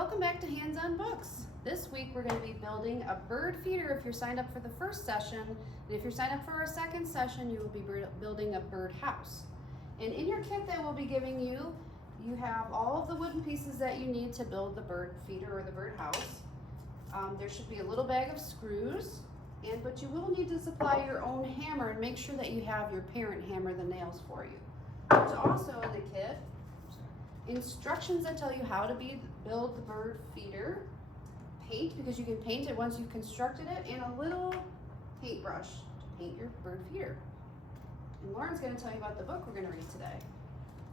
Welcome back to Hands-On Books. This week we're going to be building a bird feeder if you're signed up for the first session, and if you're signed up for our second session, you will be building a bird house. And in your kit that we'll be giving you, you have all of the wooden pieces that you need to build the bird feeder or the bird house. There should be a little bag of screws, but you will need to supply your own hammer and make sure that you have your parent hammer the nails for you. There's also in the kit instructions that tell you how to build the bird feeder, paint, because you can paint it once you've constructed it, and a little paintbrush to paint your bird feeder. And Lauren's going to tell you about the book we're going to read today.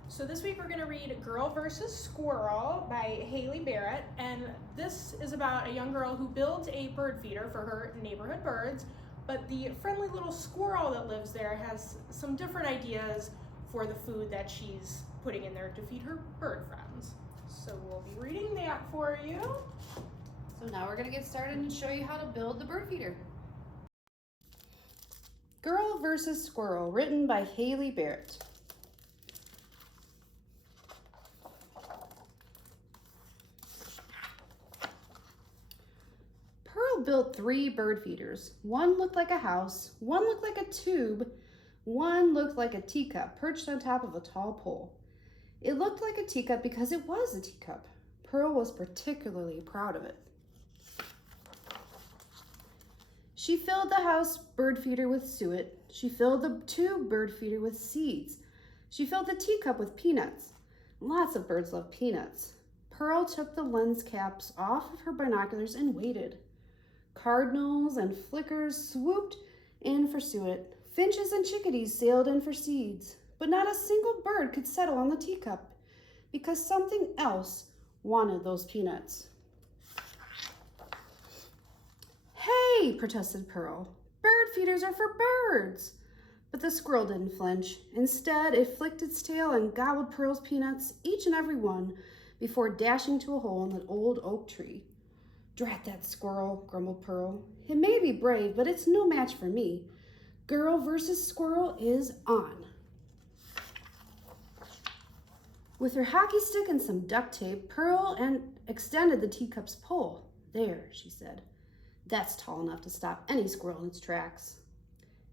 So this week we're going to read Girl vs. Squirrel by Haley Barrett, and this is about a young girl who builds a bird feeder for her neighborhood birds, but the friendly little squirrel that lives there has some different ideas for the food that she's putting in there to feed her bird friends. So we'll be reading that for you. So now we're going to get started and show you how to build the bird feeder. Girl vs. Squirrel, written by Haley Barrett. Pearl built 3 bird feeders. One looked like a house, one looked like a tube, one looked like a teacup perched on top of a tall pole. It looked like a teacup because it was a teacup. Pearl was particularly proud of it. She filled the house bird feeder with suet. She filled the tube bird feeder with seeds. She filled the teacup with peanuts. Lots of birds love peanuts. Pearl took the lens caps off of her binoculars and waited. Cardinals and flickers swooped in for suet. Finches and chickadees sailed in for seeds. But not a single bird could settle on the teacup because something else wanted those peanuts. Hey, protested Pearl. Bird feeders are for birds. But the squirrel didn't flinch. Instead, it flicked its tail and gobbled Pearl's peanuts, each and every one, before dashing to a hole in the old oak tree. Drat that squirrel, grumbled Pearl. It may be brave, but it's no match for me. Girl versus squirrel is on. With her hockey stick and some duct tape, Pearl extended the teacup's pole. There, she said. That's tall enough to stop any squirrel in its tracks.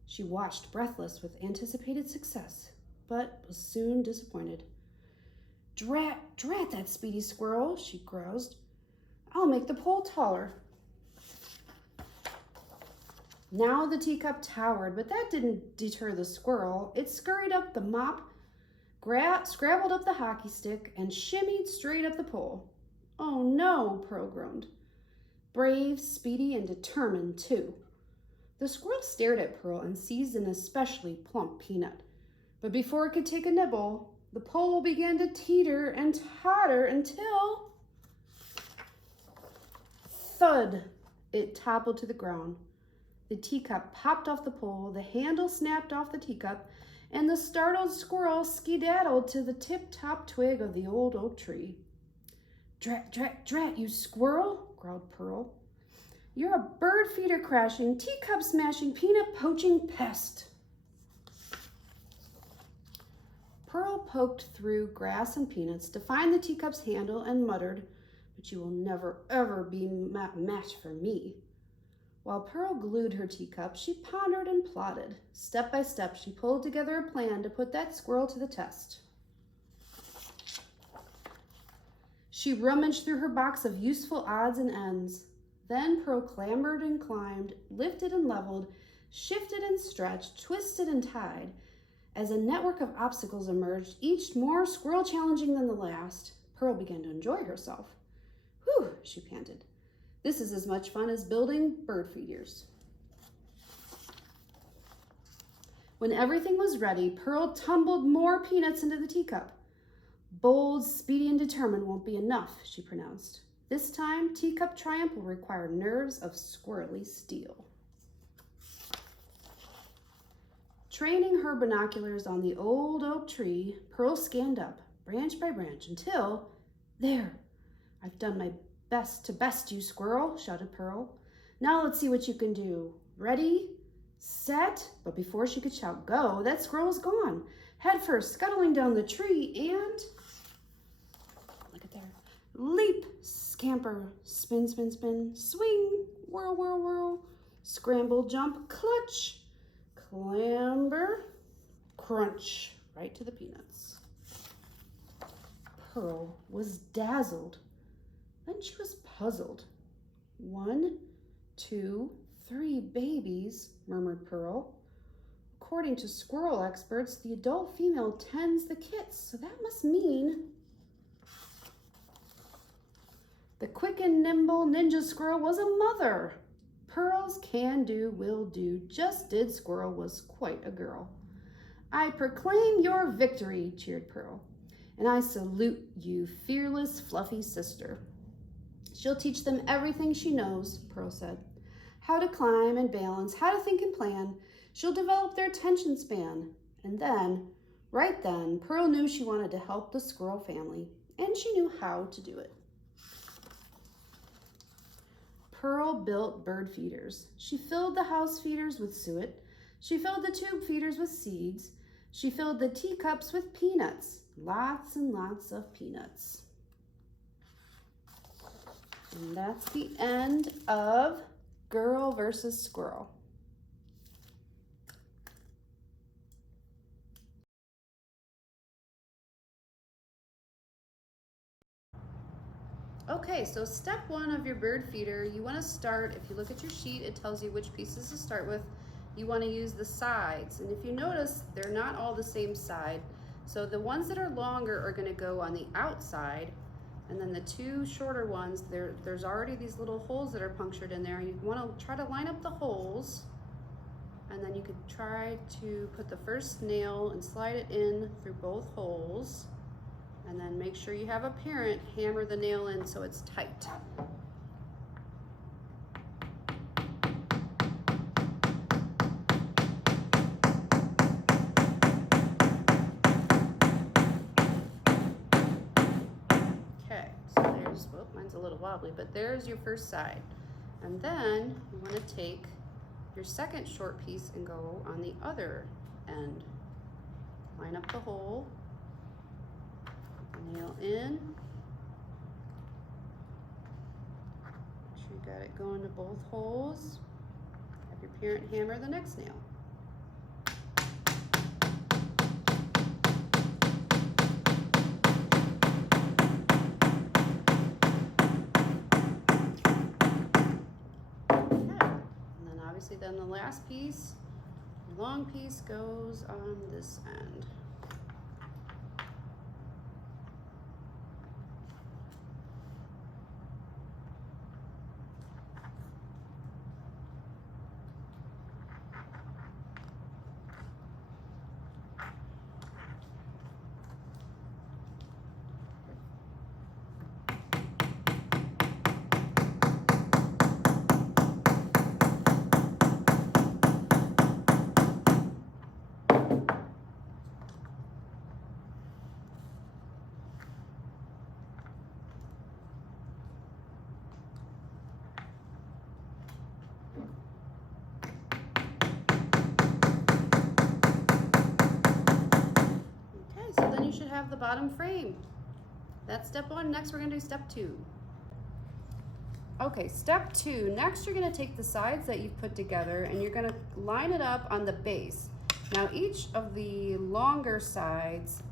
She watched, breathless with anticipated success, but was soon disappointed. Drat that speedy squirrel, she groused. I'll make the pole taller. Now the teacup towered, but that didn't deter the squirrel. It scurried up the mop, scrabbled up the hockey stick, and shimmied straight up the pole. Oh no, Pearl groaned. Brave, speedy, and determined, too. The squirrel stared at Pearl and seized an especially plump peanut. But before it could take a nibble, the pole began to teeter and totter until... thud! It toppled to the ground. The teacup popped off the pole, the handle snapped off the teacup, and the startled squirrel skedaddled to the tip-top twig of the old oak tree. Drat, you squirrel, growled Pearl. You're a bird feeder crashing, teacup smashing, peanut poaching pest. Pearl poked through grass and peanuts to find the teacup's handle and muttered, but you will never, ever be match for me. While Pearl glued her teacup, she pondered and plotted. Step by step, she pulled together a plan to put that squirrel to the test. She rummaged through her box of useful odds and ends. Then Pearl clambered and climbed, lifted and leveled, shifted and stretched, twisted and tied. As a network of obstacles emerged, each more squirrel challenging than the last, Pearl began to enjoy herself. Whew, she panted. This is as much fun as building bird feeders. When everything was ready, Pearl tumbled more peanuts into the teacup. Bold, speedy, and determined won't be enough, she pronounced. This time, teacup triumph will require nerves of squirrely steel. Training her binoculars on the old oak tree, Pearl scanned up, branch by branch, until, there, I've done my best to best you, squirrel, shouted Pearl. Now let's see what you can do. Ready, set, but before she could shout go, that squirrel was gone, head first scuttling down the tree and, look at there, leap, scamper, spin, spin, spin, swing, whirl, whirl, whirl, scramble, jump, clutch, clamber, crunch, right to the peanuts. Pearl was dazzled. Then she was puzzled. 1, 2, 3 babies, murmured Pearl. According to squirrel experts, the adult female tends the kits, so that must mean the quick and nimble ninja squirrel was a mother. Pearl's can do, will do, just did squirrel was quite a girl. I proclaim your victory, cheered Pearl, and I salute you, fearless, fluffy sister. She'll teach them everything she knows, Pearl said. How to climb and balance, how to think and plan. She'll develop their attention span. And then, right then, Pearl knew she wanted to help the squirrel family, and she knew how to do it. Pearl built bird feeders. She filled the house feeders with suet. She filled the tube feeders with seeds. She filled the teacups with peanuts. Lots and lots of peanuts. And that's the end of Girl versus Squirrel. Okay, so step 1 of your bird feeder, you want to start, if you look at your sheet, it tells you which pieces to start with. You want to use the sides, and if you notice, they're not all the same side. So the ones that are longer are going to go on the outside, and then the 2 shorter ones, there's already these little holes that are punctured in there. You want to try to line up the holes, and then you could try to put the first nail and slide it in through both holes. And then make sure you have a parent hammer the nail in so it's tight. Okay, so there's, well, mine's a little wobbly, but there's your first side. And then you want to take your second short piece and go on the other end. Line up the hole. Nail in. Make sure you got it going to both holes. Have your parent hammer the next nail. Okay. And then obviously then the last piece, the long piece goes on this end. So then you should have the bottom frame. That's step 1. Next we're going to do step 2. Okay, step 2. Next you're going to take the sides that you've put together and you're going to line it up on the base. Now each of the longer sides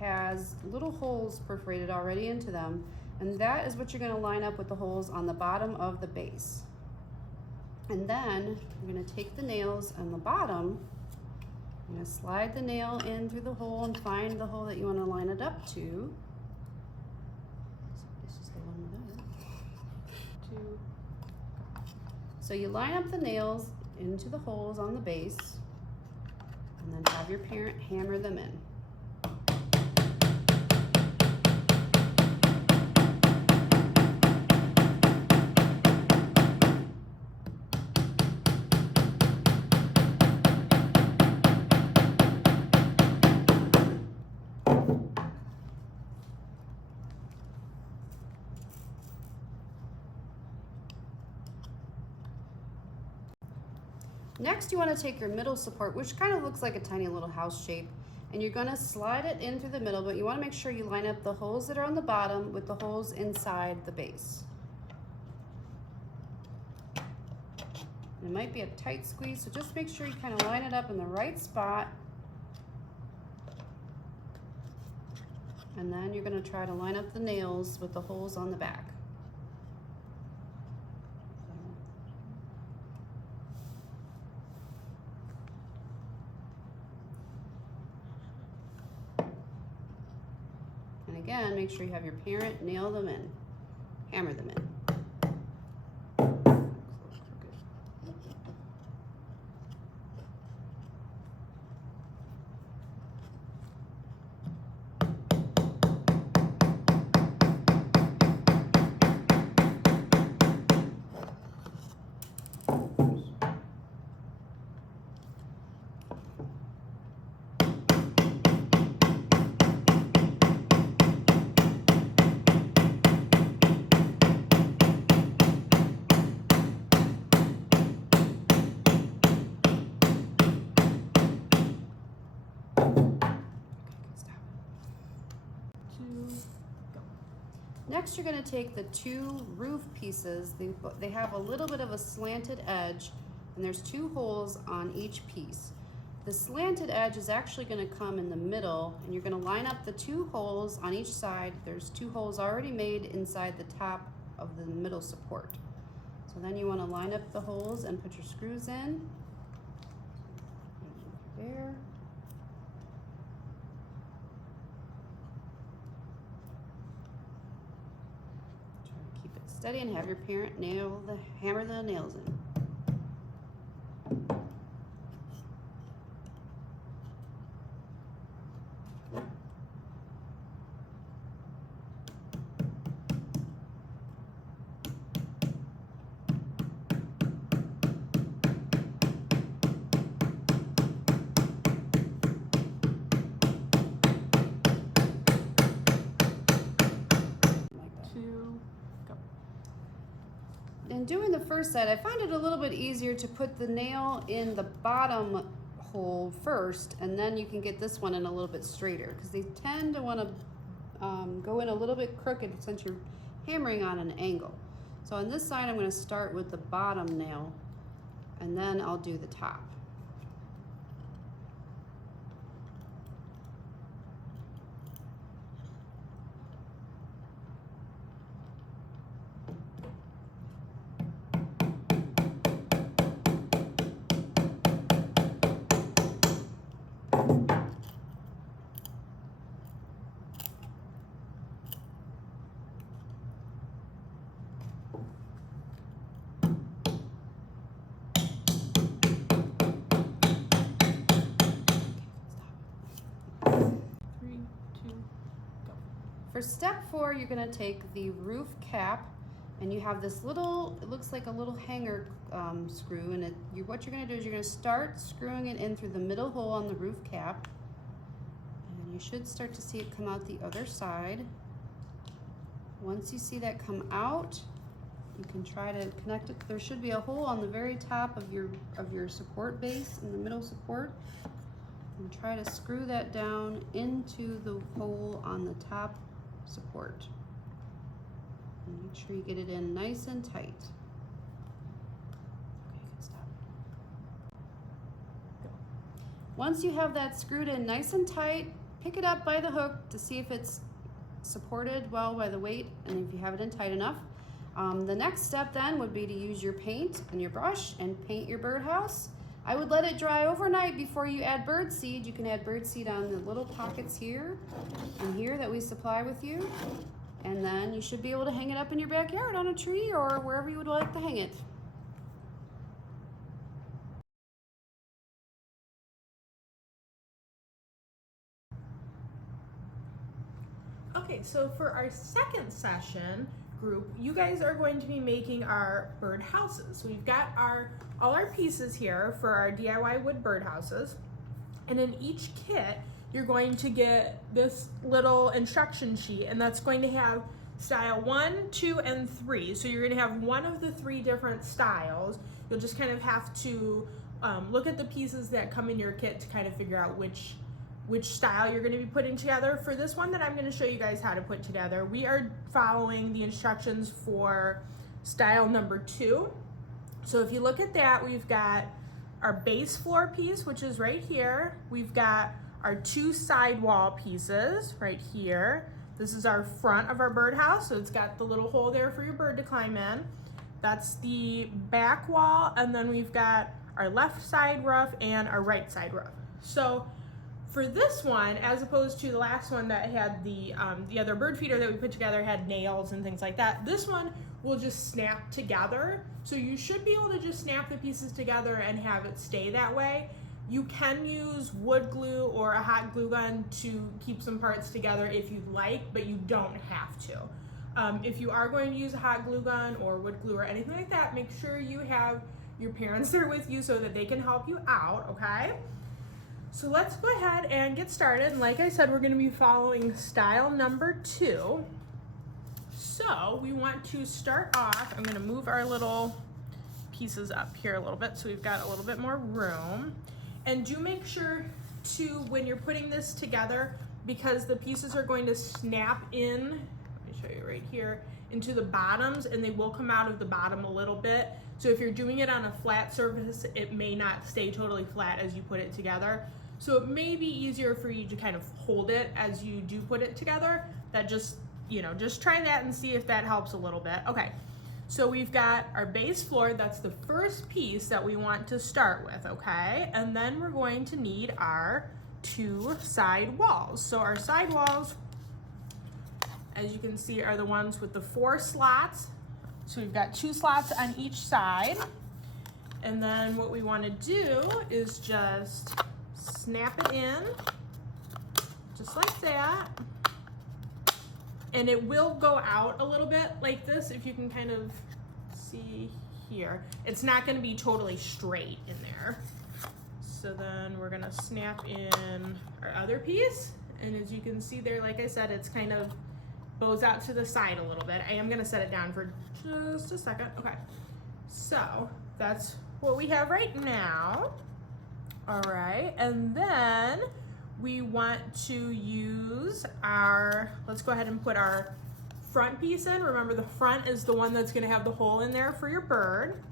has little holes perforated already into them, and that is what you're going to line up with the holes on the bottom of the base. And then you're going to take the nails on the bottom. You're going to slide the nail in through the hole and find the hole that you want to line it up to. So this is the one with that. 2. So you line up the nails into the holes on the base, and then have your parent hammer them in. Next, you want to take your middle support, which kind of looks like a tiny little house shape, and you're gonna slide it in through the middle, but you wanna make sure you line up the holes that are on the bottom with the holes inside the base. It might be a tight squeeze, so just make sure you kind of line it up in the right spot. And then you're gonna try to line up the nails with the holes on the back. And again, make sure you have your parent nail them in, hammer them in. Next, you're going to take the two roof pieces. They have a little bit of a slanted edge, and there's two holes on each piece. The slanted edge is actually going to come in the middle, and you're going to line up the two holes on each side. There's two holes already made inside the top of the middle support. So then you want to line up the holes and put your screws in. There. Steady and have your parent hammer the nails in. In doing the first side, I find it a little bit easier to put the nail in the bottom hole first, and then you can get this one in a little bit straighter, because they tend to want to go in a little bit crooked since you're hammering on an angle. So on this side, I'm going to start with the bottom nail, and then I'll do the top. For step 4, you're going to take the roof cap, and you have this little, it looks like a little hanger screw, and what you're going to do is you're going to start screwing it in through the middle hole on the roof cap, and you should start to see it come out the other side. Once you see that come out, you can try to connect it. There should be a hole on the very top of your support base, in the middle support, and try to screw that down into the hole on the top support. And make sure you get it in nice and tight. Okay, you can stop. Go. Once you have that screwed in nice and tight, pick it up by the hook to see if it's supported well by the weight, and if you have it in tight enough. The next step then would be to use your paint and your brush and paint your birdhouse. I would let it dry overnight before you add bird seed. You can add bird seed on the little pockets here and here that we supply with you. And then you should be able to hang it up in your backyard on a tree or wherever you would like to hang it. Okay, so for our second session group, you guys are going to be making our bird houses. So we've got all our pieces here for our DIY wood bird houses. And in each kit, you're going to get this little instruction sheet, and that's going to have style 1, 2, and 3. So you're going to have one of the 3 different styles. You'll just kind of have to look at the pieces that come in your kit to kind of figure out which which style you're going to be putting together. For this one that I'm going to show you guys how to put together, we are following the instructions for style number 2. So if you look at that, we've got our base floor piece, which is right here. We've got our 2 side wall pieces right here. This is our front of our birdhouse, so it's got the little hole there for your bird to climb in. That's the back wall, and then we've got our left side roof and our right side roof. So for this one, as opposed to the last one that had the other bird feeder that we put together had nails and things like that, this one will just snap together. So you should be able to just snap the pieces together and have it stay that way. You can use wood glue or a hot glue gun to keep some parts together if you'd like, but you don't have to. If you are going to use a hot glue gun or wood glue or anything like that, make sure you have your parents there with you so that they can help you out, okay? So let's go ahead and get started. And like I said, we're going to be following style number 2. So we want to start off, I'm going to move our little pieces up here a little bit so we've got a little bit more room. And do make sure to, when you're putting this together, because the pieces are going to snap in, let me show you right here, into the bottoms, and they will come out of the bottom a little bit. So if you're doing it on a flat surface, it may not stay totally flat as you put it together. So it may be easier for you to kind of hold it as you do put it together. That just, just try that and see if that helps a little bit. Okay, so we've got our base floor. That's the first piece that we want to start with, okay? And then we're going to need our 2 side walls. So our side walls, as you can see, are the ones with the 4 slots. So we've got 2 slots on each side. And then what we want to do is just snap it in, just like that. And it will go out a little bit like this, if you can kind of see here. It's not going to be totally straight in there. So then we're going to snap in our other piece. And as you can see there, like I said, it's kind of bows out to the side a little bit. I am going to set it down for just a second. Okay, so that's what we have right now. All right, and then we want to use let's go ahead and put our front piece in. Remember, the front is the one that's going to have the hole in there for your bird.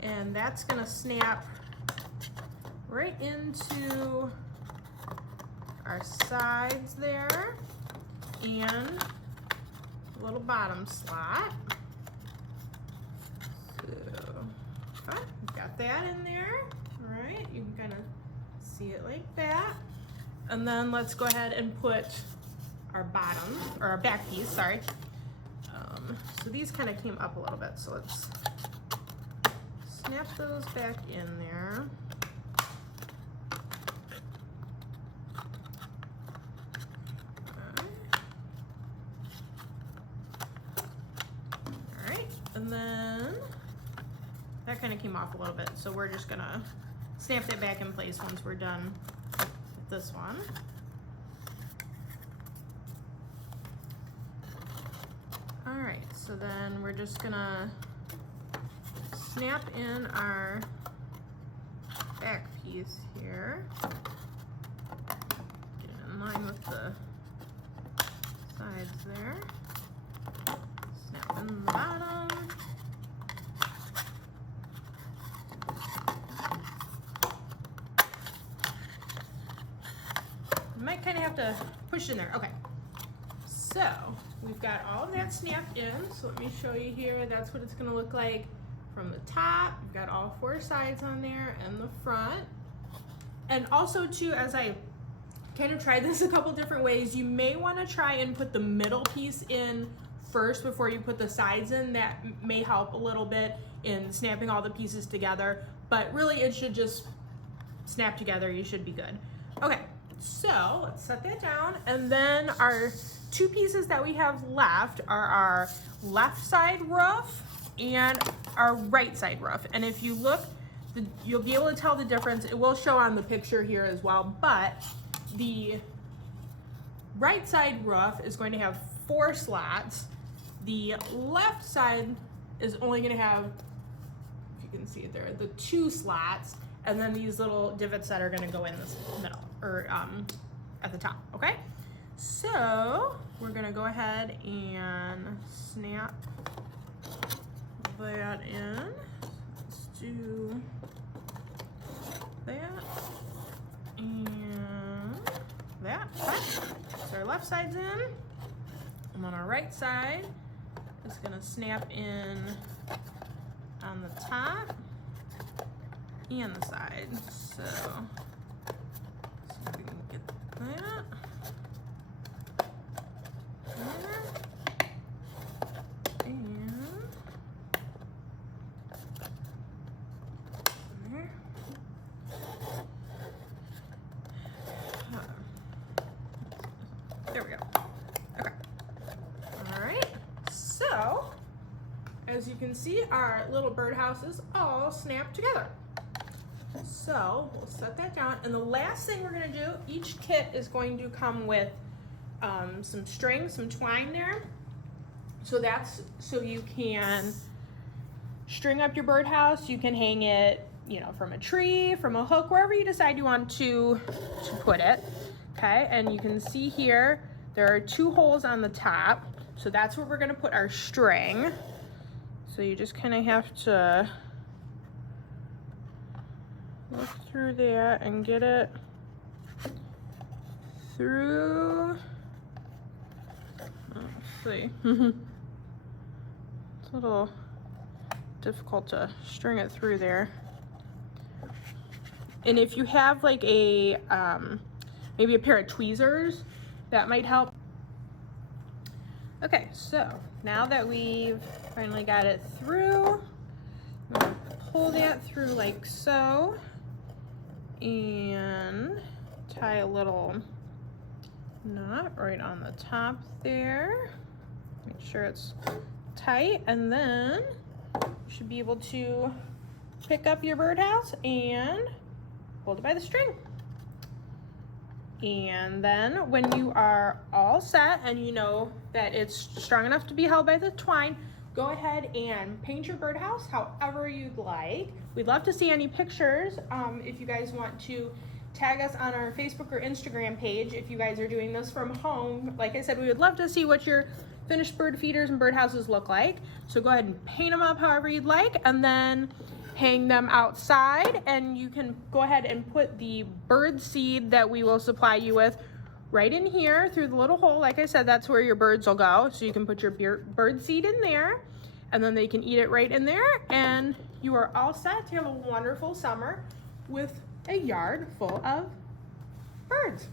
And that's going to snap right into our sides there and a little bottom slot. So, okay, got that in there. All right, you can kind of see it like that. And then let's go ahead and put our bottom, or our back piece, sorry. So these kind of came up a little bit, so let's snap those back in there. All right, and then that kind of came off a little bit, so we're just gonna snap that back in place once we're done with this one. All right, so then we're just gonna snap in our back piece here. Get it in line with the sides there. Snap in the bottom. Might kind of have to push in there. Okay, so we've got all of that snapped in. So let me show you here. That's what it's going to look like from the top. We've got all 4 sides on there and the front. And also too, as I kind of tried this a couple different ways, you may want to try and put the middle piece in first before you put the sides in. That may help a little bit in snapping all the pieces together, but really it should just snap together. You should be good. Okay. So let's set that down, and then our 2 pieces that we have left are our left side roof and our right side roof. And if you look, you'll be able to tell the difference. It will show on the picture here as well, but the right side roof is going to have 4 slots. The left side is only going to have, if you can see it there, the 2 slots. and then these little divots that are gonna go in this middle, or at the top, okay? So we're gonna go ahead and snap that in. Let's do that and that. Okay. So our left side's in, and then our right side is gonna snap in on the top and the side. So, see if we can get that. There. And there. There we go. Okay. All right. So, as you can see, our little birdhouse is all snapped together. So we'll set that down. And the last thing we're gonna do, each kit is going to come with some string, some twine there. So that's so you can string up your birdhouse. You can hang it, you know, from a tree, from a hook, wherever you decide you want to put it. Okay, and you can see here, there are 2 holes on the top. So that's where we're gonna put our string. So you just kind of have to look through there and get it through. Let's see. It's a little difficult to string it through there. And if you have like a maybe a pair of tweezers, that might help. Okay, so now that we've finally got it through, I'm gonna pull that through like so and tie a little knot right on the top there. Make sure it's tight, and then you should be able to pick up your birdhouse and hold it by the string. And then when you are all set and you know that it's strong enough to be held by the twine, go ahead and paint your birdhouse however you'd like. We'd love to see any pictures. If you guys want to tag us on our Facebook or Instagram page, if you guys are doing this from home, like I said, we would love to see what your finished bird feeders and birdhouses look like. So go ahead and paint them up however you'd like, and then hang them outside, and you can go ahead and put the bird seed that we will supply you with right in here through the little hole. Like I said, that's where your birds will go. So you can put your bird seed in there, and then they can eat it right in there, and you are all set to have a wonderful summer with a yard full of birds.